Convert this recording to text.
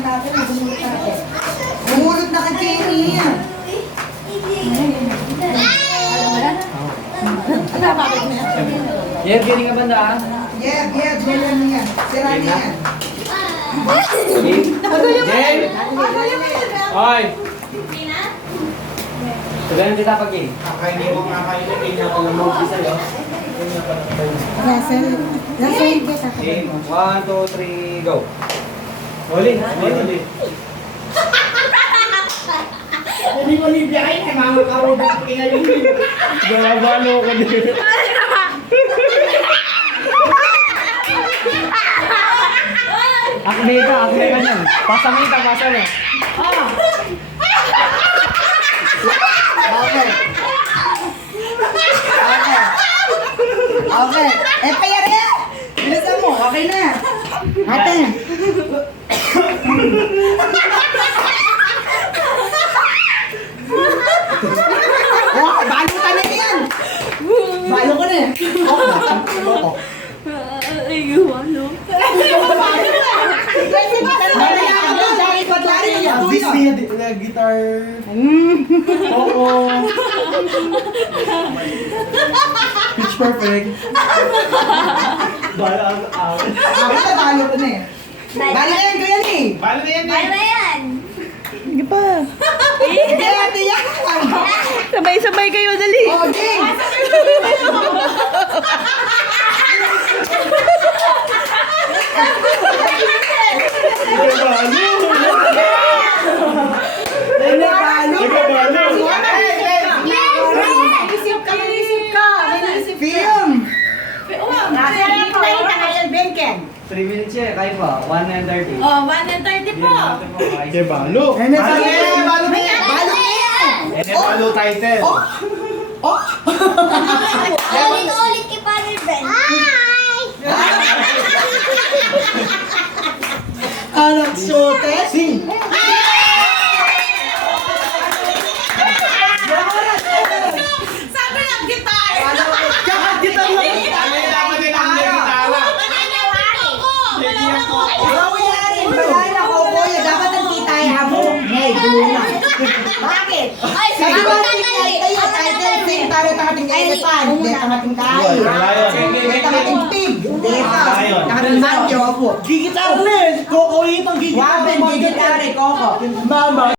ng tatay, bumulot na ako. Bumulot na kay Kenny. Yev, gini ka banda ah? Yeah, Jelen niya. Sira niya. Jen! Oy! Tugayan kita pag eh. Kakainin mo nga kayo na pinakalamog sa'yo. Nasa hindi sa Okay, 1, 2, 3, go. Huli. Hindi mo libiyakin, ay mga karobot kingayon. Gawabalo ko din. Akme ka yan. Pasamita, pasalo. Okay. Eh, payari! Bilisan mo. Okay na. Ate. Oh, balo ka na yan. Balo ko na eh. Oh, This na guitar. Oo. Pitch perfect. Balo ko na eh. Balo na yan, kuya ni. Balo na yan eh. Ano ba yan? Hindi pa. Hindi, ate yan. Sabay-sabay kayo, dali. Oh, Jing. Film. 3 minutes siya, kaya pa. 1 and 30. Oh, 1:30 po. Kaya balo. Eh, balo yan. Balo na yan. Balo na yan. Eh, balo title. Ulit-ulit kay Father Ben. Anak sote. Sing. Sabi ng gitar. Kakak kita mo. Dapat din ang gitara. Bayarin ako, kuya. Dapat ang kitay amo. Hey, gula. Bakit? Ay, Sabi sabi ko, ng title, sing, tayo tangating elephant. Hindi, tangating tayo. Hindi, tangating pig. Hindi, tangating manjo po. Gigitar na eh. Kokoy itong gigitar. Waben, gigitare, koko. Mama.